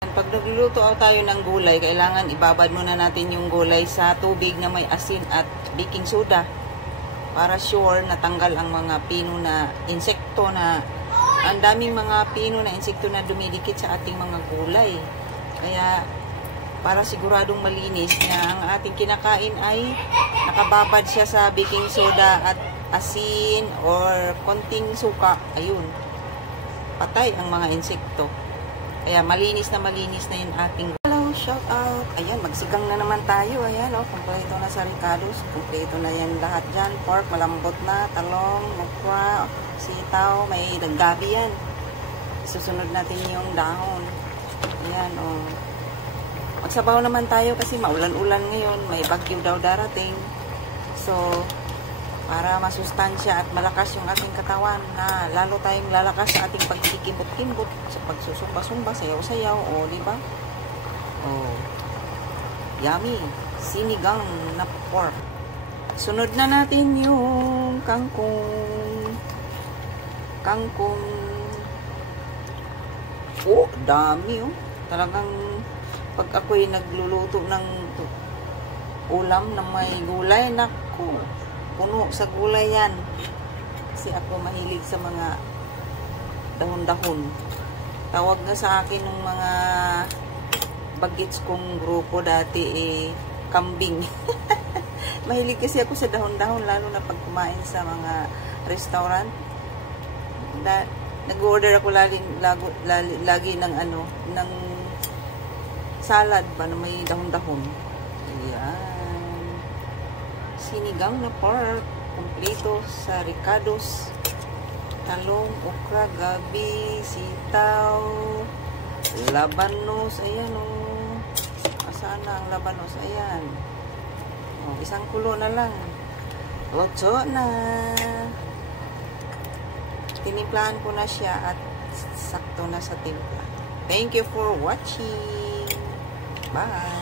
Pag nagluluto tayo ng gulay, kailangan ibabad muna natin yung gulay sa tubig na may asin at baking soda para sure na tanggal ang mga pino na insekto na ang daming mga pino na insekto na dumidikit sa ating mga gulay. Kaya para siguradong malinis na ang ating kinakain ay nakababad siya sa baking soda at asin or konting suka. Ayun. Patay ang mga insekto. Kaya malinis na yung ating. Hello, shout out. Ayan, magsigang na naman tayo. Ayan, oh, kumpleto na sa ricados. Kumpleto na yan lahat dyan. Pork, malambot na, talong, okra, sitaw, may gabi yan. Susunod natin yung dahon. Ayan, oh. Magsabaw naman tayo kasi maulan-ulan ngayon. May bagyo daw darating. So, para masustansya at malakas yung ating katawan na lalo tayong lalakas sa ating pagkikibot-kimbot, sa pagsusumba-sumba, sayaw-sayaw, o diba? Oh, yummy, sinigang na pork. Sunod na natin yung kangkong. Oh, dami oh. Talagang pag ako'y nagluluto ng ulam na may gulay, naku, puno sa gulay yan. Kasi ako mahilig sa mga dahon-dahon. Tawag nga sa akin ng mga bagets kong grupo dati kambing. Mahilig kasi ako sa dahon-dahon, lalo na pag kumain sa mga restaurant. Nag-order ako lagi ng ng salad ba na may dahon-dahon. Ayan. Sinigang na pork, kumpleto sa ricados, talong, okra, gabi, sitaw, labanos, ayan o. Asaan na ang labanos? Ayan. O, isang kulo na lang. Luto na. Tinimplahan ko na siya at sakto na sa timpla. Thank you for watching. Bye.